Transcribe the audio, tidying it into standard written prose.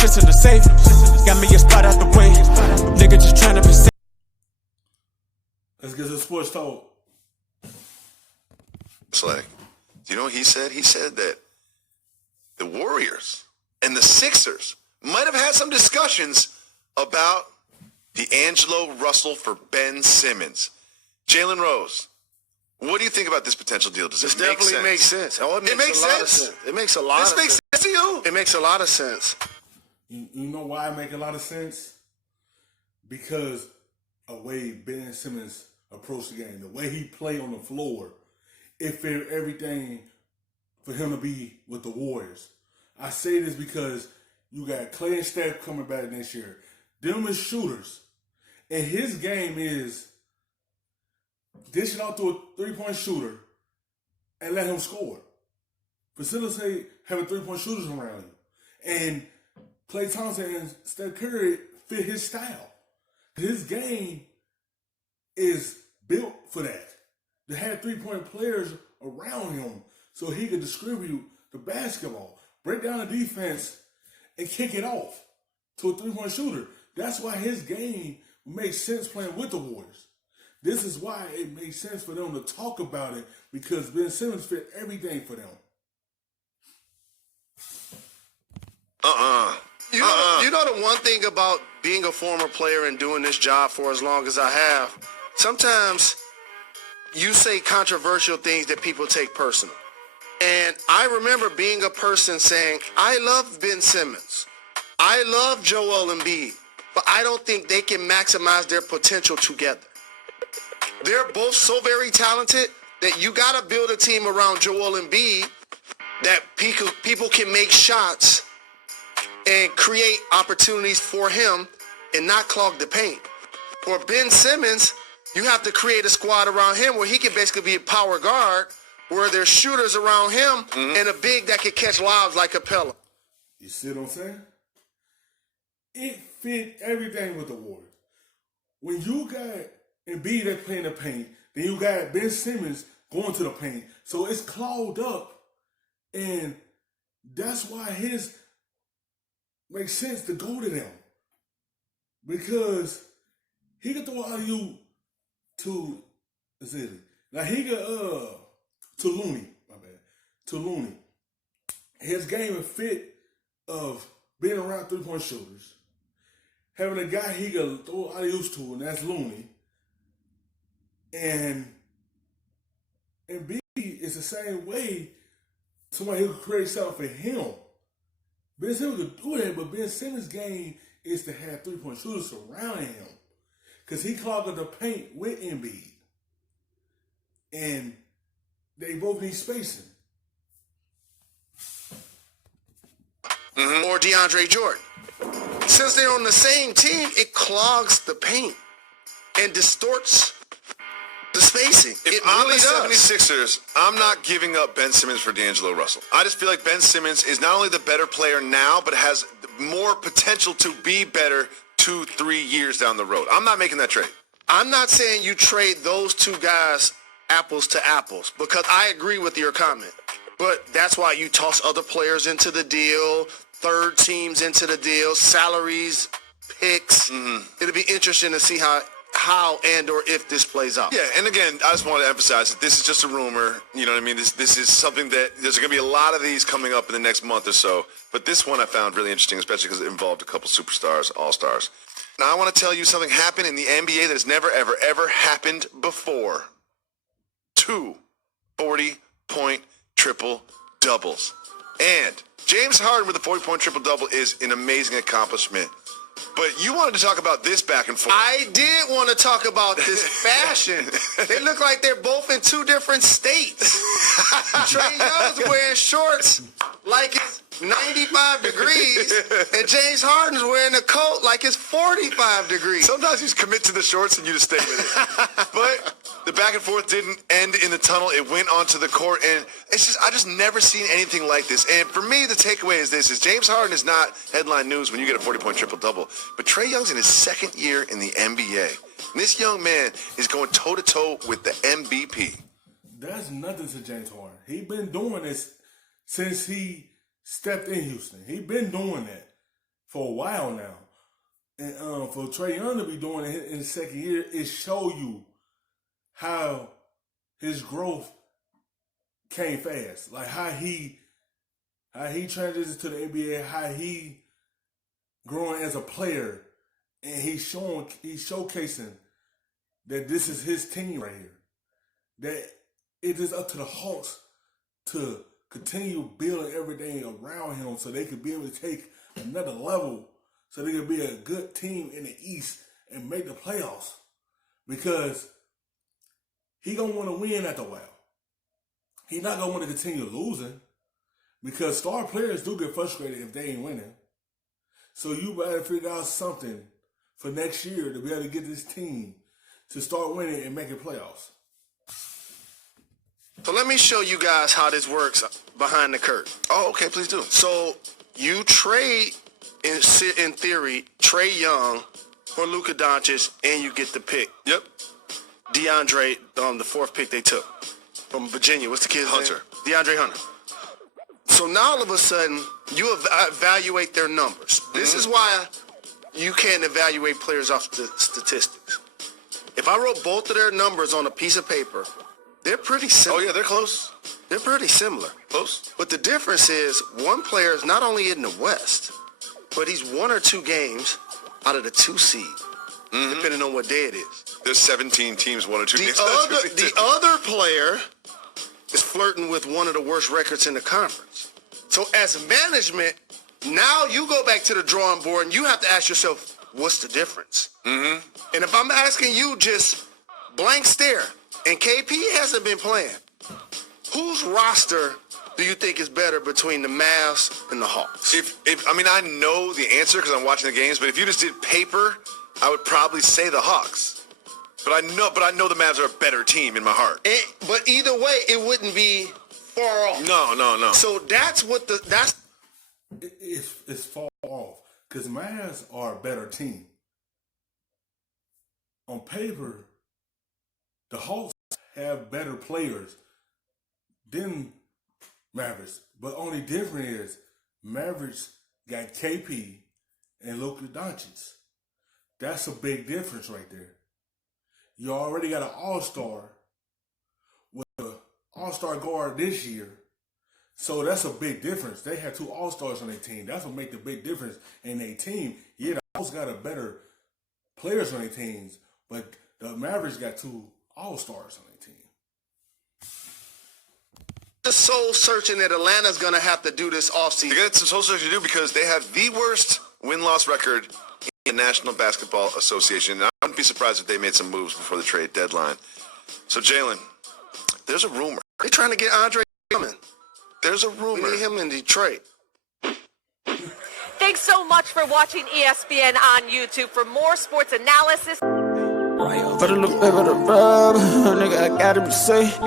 shit's in the safe. Got me a spot out the way. Nigga just tryna be safe. Let's get to sports talk. It's like, do you know what he said? He said that the Warriors and the Sixers might have had some discussions about D'Angelo Russell for Ben Simmons. Jalen Rose, what do you think about this potential deal? Does This it make definitely sense? makes sense. Oh, It makes a lot of sense? sense. It makes a lot of sense. This makes sense to you? It makes a lot of sense. You know why it make a lot of sense? Because of the way Ben Simmons approached the game, the way he played on the floor, it fit everything for him to be with the Warriors. I say this because you got Clay and Steph coming back next year. Them is shooters. And his game is dishing out to a three-point shooter and let him score. Facilitate having three-point shooters around you. And Klay Thompson and Steph Curry fit his style. His game is built for that. To have three-point players around him so he can distribute the basketball, break down the defense, and kick it off to a three-point shooter. That's why his game makes sense playing with the Warriors. This is why it makes sense for them to talk about it, because Ben Simmons fit everything for them. You know the one thing about being a former player and doing this job for as long as I have, sometimes you say controversial things that people take personal. And I remember being a person saying, I love Ben Simmons. I love Joel Embiid, but I don't think they can maximize their potential together. They're both so very talented that you got to build a team around Joel Embiid that people can make shots and create opportunities for him and not clog the paint. For Ben Simmons, you have to create a squad around him where he can basically be a power guard, where there's shooters around him and a big that can catch lobs like Capella. You see what I'm saying? It fit everything with the Warriors. When you got Embiid that playing the paint, then you got Ben Simmons going to the paint. So it's clogged up. And that's why his makes sense to go to them. Because he can throw out of you to Zilly. Now he could to Looney, my bad. To Looney. His game and fit of being around three-point shooters. Having a guy he could throw out of use to, and that's Looney. And B is the same way, somebody who could create something for him. Ben Simmons could do that, but Ben Simmons' game is to have three-point shooters surrounding him. Because he clogged up the paint with Embiid. And they both need spacing. Or DeAndre Jordan. Since they're on the same team, it clogs the paint and distorts the spacing. If I'm the 76ers, I'm not giving up Ben Simmons for D'Angelo Russell. I just feel like Ben Simmons is not only the better player now, but has more potential to be better 2-3 years down the road. I'm not making that trade. I'm not saying you trade those two guys apples to apples, because I agree with your comment. But that's why you toss other players into the deal, third teams into the deal, salaries, picks. It'll be interesting to see how and or if this plays out. Yeah, and again, I just want to emphasize that this is just a rumor. You know what I mean? This is something that there's going to be a lot of these coming up in the next month or so. But this one I found really interesting, especially because it involved a couple superstars, all-stars. Now, I want to tell you something happened in the NBA that has never, ever, ever happened before. 2 40-point triple-doubles. And James Harden with a 40-point triple-double is an amazing accomplishment. But you wanted to talk about this back and forth. I did want to talk about this fashion. They look like they're both in two different states. Trae Young's wearing shorts like it's 95 degrees, and James Harden's wearing a coat like it's 45 degrees. Sometimes you just commit to the shorts and you just stay with it. But the back and forth didn't end in the tunnel. It went onto the court, and it's just I just never seen anything like this. And for me, the takeaway is this: is James Harden is not headline news when you get a 40-point triple-double. But Trae Young's in his second year in the NBA. And this young man is going toe-to-toe with the MVP. That's nothing to James Harden. He's been doing this since he stepped in Houston. He's been doing that for a while now. And for Trae Young to be doing it in his second year, it show you how his growth came fast. Like how he transitioned to the NBA, how he growing as a player, and he's showcasing that this is his team right here. That it is up to the Hawks to continue building everything around him so they could be able to take another level, so they could be a good team in the East and make the playoffs. Because he gonna want to win after a while. He's not gonna want to continue losing, because star players do get frustrated if they ain't winning. So you better figure out something for next year to be able to get this team to start winning and making playoffs. So let me show you guys how this works behind the curtain. Oh, okay, please do. So you trade, in theory, Trae Young for Luka Doncic, and you get the pick. Yep. DeAndre, the fourth pick they took from Virginia. What's the kid's Hunter. name? DeAndre Hunter. So now all of a sudden, you evaluate their numbers. This is why you can't evaluate players off the statistics. If I wrote both of their numbers on a piece of paper, they're pretty similar. Oh, yeah, they're close. They're pretty similar. Close. But the difference is one player is not only in the West, but he's 1 or 2 games out of the 2 seed, depending on what day it is. There's 17 teams, 1 or 2 games. The other player is flirting with one of the worst records in the conference. So as management, now you go back to the drawing board and you have to ask yourself, what's the difference? And if I'm asking you just blank stare, and KP hasn't been playing, whose roster do you think is better between the Mavs and the Hawks? I know the answer because I'm watching the games, but if you just did paper, I would probably say the Hawks. But I know the Mavs are a better team in my heart. But either way, it wouldn't be far off. No. So that's what It's far off because Mavs are a better team. On paper, the Hawks have better players than Mavericks. But only difference is Mavericks got KP and Luka Doncic. That's a big difference right there. You already got an all-star with an all-star guard this year. So that's a big difference. They have 2 all-stars on their team. That's what makes the big difference in their team. Yeah, the Hawks got a better players on their teams, but the Mavericks got 2 all-stars on their team. the soul searching that Atlanta's going to have to do this offseason. They got some soul searching to do because they have the worst win-loss record in the National Basketball Association. And I wouldn't be surprised if they made some moves before the trade deadline. So, Jalen, there's a rumor. They're trying to get Andre coming. There's a rumor. We need him in Detroit. Thanks so much for watching ESPN on YouTube. For more sports analysis, Better look, better rub, nigga, I gotta be safe.